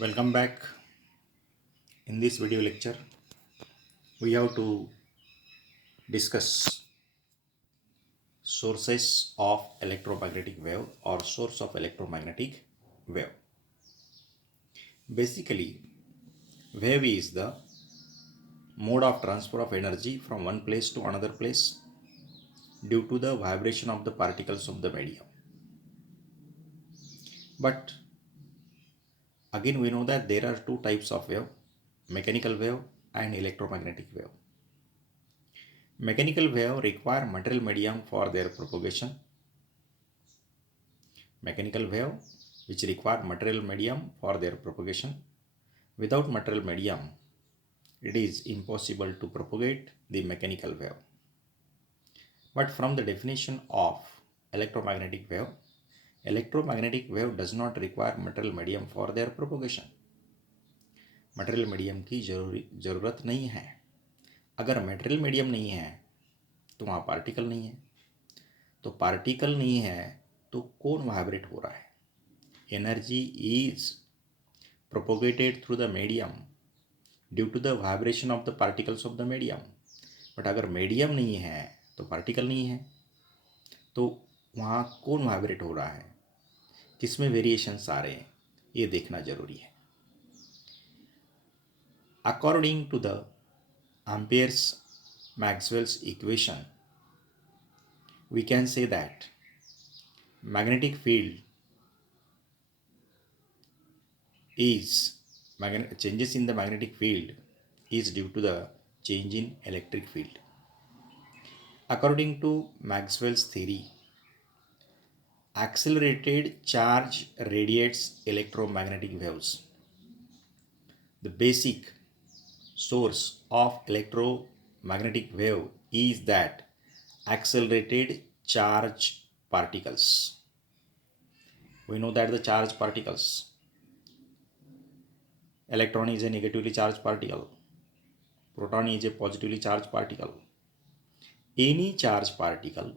Welcome back. In this video lecture, we have to discuss sources of electromagnetic wave or source of electromagnetic wave. Basically, wave is the mode of transfer of energy from one place to another place due to the vibration of the particles of the medium. But again, we know that there are two types of wave, mechanical wave and electromagnetic wave. Mechanical wave require material medium for their propagation. Mechanical wave which require material medium for their propagation. Without material medium, it is impossible to propagate the mechanical wave. But from the definition of electromagnetic wave does not require material medium for their propagation. Material medium की ज़रूरत नहीं है. अगर material medium नहीं है तो वहाँ particle नहीं है. तो पार्टिकल नहीं है तो कौन वाइब्रेट हो रहा है? Energy is propagated through the medium due to the vibration of the particles of the medium. But अगर मीडियम नहीं है तो पार्टिकल नहीं है. तो वहाँ कौन वाइब्रेट हो रहा है, किसमें वेरिएशंस आ रहे हैं, ये देखना जरूरी है. According to the Ampere's Maxwell's equation, we can say that magnetic field is changes in the magnetic field is due to the change in electric field. According to Maxwell's theory, accelerated charge radiates electromagnetic waves. The basic source of electromagnetic wave is that accelerated charge particles. We know that the charge particles, electron is a negatively charged particle, proton is a positively charged particle. Any charged particle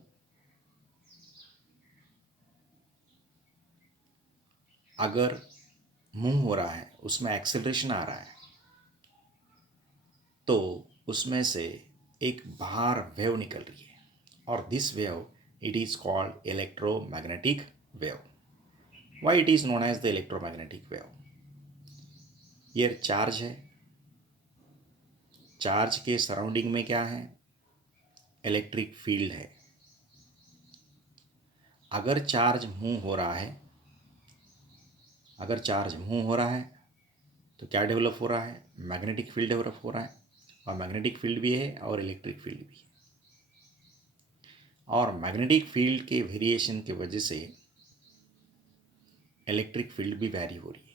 अगर move हो रहा है, उसमें acceleration आ रहा है, तो उसमें से एक बाहर वेव निकल रही है, और this wave it is called electromagnetic wave. Why it is known as the electromagnetic wave? ये चार्ज है, चार्ज के सराउंडिंग में क्या है? इलेक्ट्रिक फील्ड है. अगर चार्ज मूव हो रहा है, तो क्या डेवलप हो रहा है? मैग्नेटिक फील्ड डेवलप हो रहा है. और मैग्नेटिक फील्ड भी है और इलेक्ट्रिक फील्ड भी है. और मैग्नेटिक फील्ड के वेरिएशन के वजह से इलेक्ट्रिक फील्ड भी वैरी हो रही है.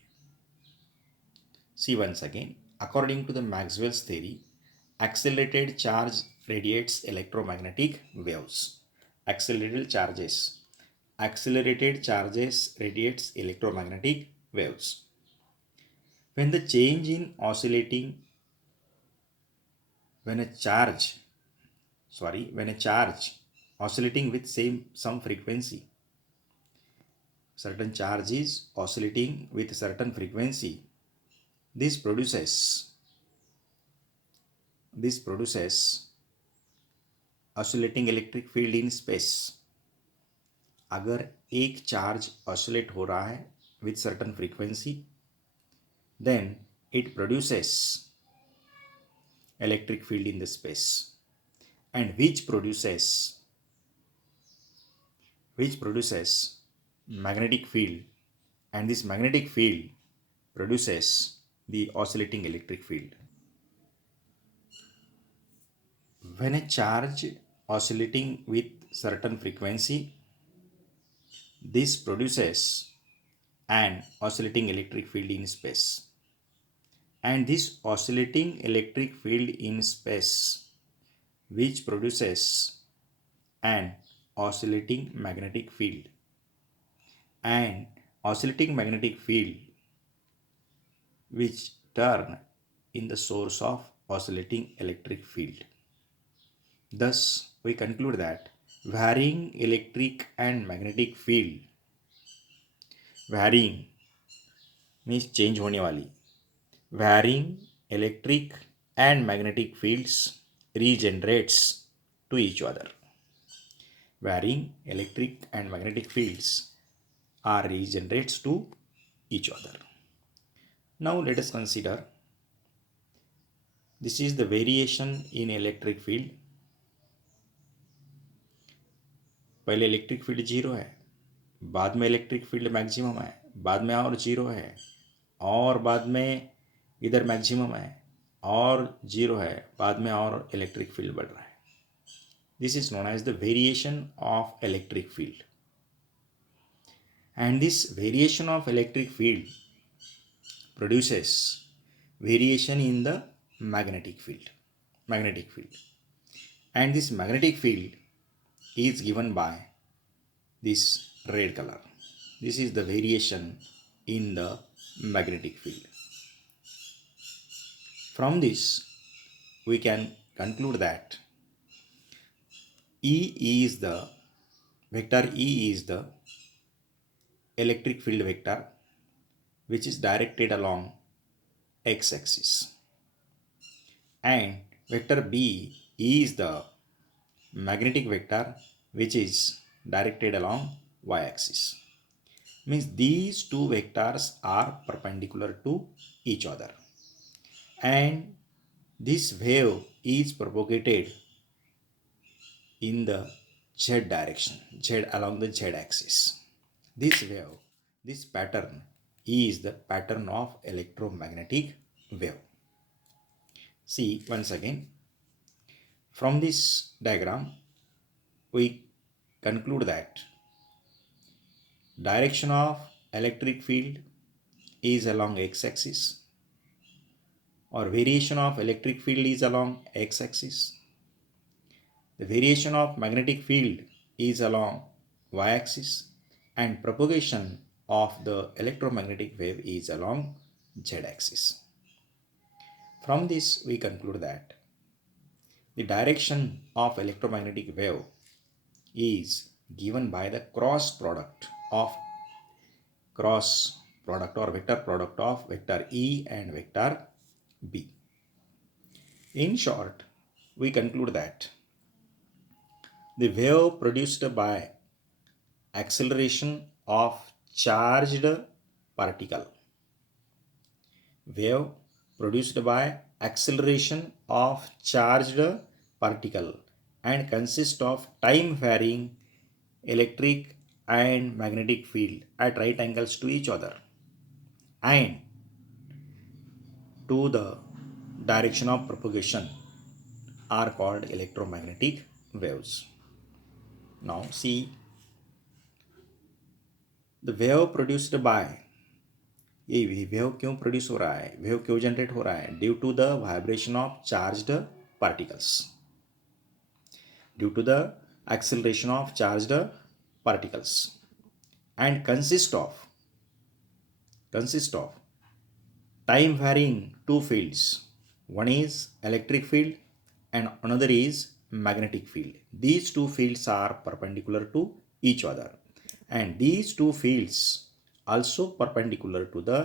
See once again, according to the Maxwell's theory, accelerated charge radiates electromagnetic waves. Accelerated charges radiates electromagnetic waves. When the change in when a charge oscillating with some frequency, certain charge is oscillating with certain frequency, this produces oscillating electric field in space. अगर एक charge oscillate हो रहा है with certain frequency, then it produces electric field in the space, and which produces magnetic field, and this magnetic field produces the oscillating electric field. When a charge oscillating with certain frequency, this produces an oscillating electric field in space, and this oscillating electric field in space which produces an oscillating magnetic field, and oscillating magnetic field which turn in the source of oscillating electric field. Thus, we conclude that varying electric and magnetic field means change होने वाली. Varying electric and magnetic fields regenerates to each other. Varying electric and magnetic fields are regenerates to each other. Now let us consider this is the variation in electric field. पहले electric field zero है, बाद में electric field maximum है, बाद में और zero है, और बाद में इधर मैक्सिमम है और जीरो है, बाद में और इलेक्ट्रिक फील्ड बढ़ रहा है. This is known as the variation of electric field. And this variation of electric field produces variation in the magnetic field. And this magnetic field is given by this red color. This is the variation in the magnetic field. From this we can conclude that vector E is the electric field vector which is directed along x-axis, and vector B is the magnetic vector which is directed along y-axis. Means these two vectors are perpendicular to each other, and this wave is propagated in the z direction, along the z-axis. This pattern is the pattern of electromagnetic wave. See once again, from this diagram we conclude that direction of electric field is along x-axis, or variation of electric field is along x-axis. The variation of magnetic field is along y-axis, and propagation of the electromagnetic wave is along z-axis. From this we conclude that the direction of electromagnetic wave is given by the cross product or vector product of vector E and vector B. In short, we conclude that the wave produced by acceleration of charged particle. Wave produced by acceleration of charged particle and consists of time varying electric and magnetic field at right angles to each other and to the direction of propagation are called electromagnetic waves. Now see, the wave produced by, ये wave क्यों produce हो रहा है, wave क्यों generate हो रहा है, due to the vibration of charged particles, due to the acceleration of charged particles, and consist of time varying two fields. One is electric field and another is magnetic field. These two fields are perpendicular to each other, and these two fields also perpendicular to the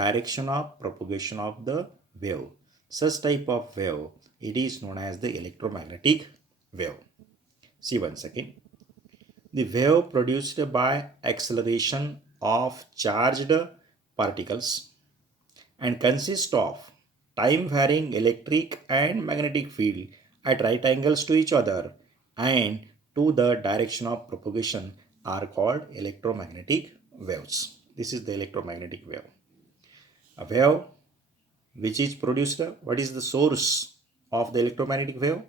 direction of propagation of the wave. Such type of wave, it is known as the electromagnetic wave. See once again, the wave produced by acceleration of charged particles and consists of time varying electric and magnetic field at right angles to each other and to the direction of propagation are called electromagnetic waves. This is the electromagnetic wave. A wave which is produced, what is the source of the electromagnetic wave?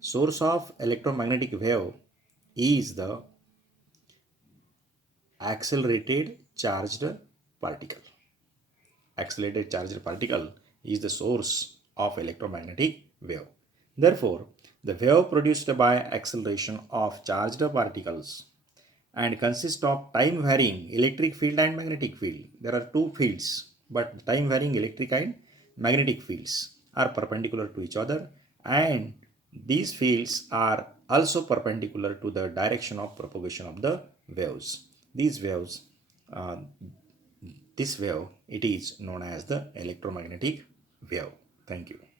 Source of electromagnetic wave is the accelerated charged particle. Accelerated charged particle is the source of electromagnetic wave. Therefore, the wave produced by acceleration of charged particles and consists of time varying electric field and magnetic field. There are two fields, but time varying electric and magnetic fields are perpendicular to each other, and these fields are also perpendicular to the direction of propagation of the waves. This wave it is known as the electromagnetic wave. Thank you.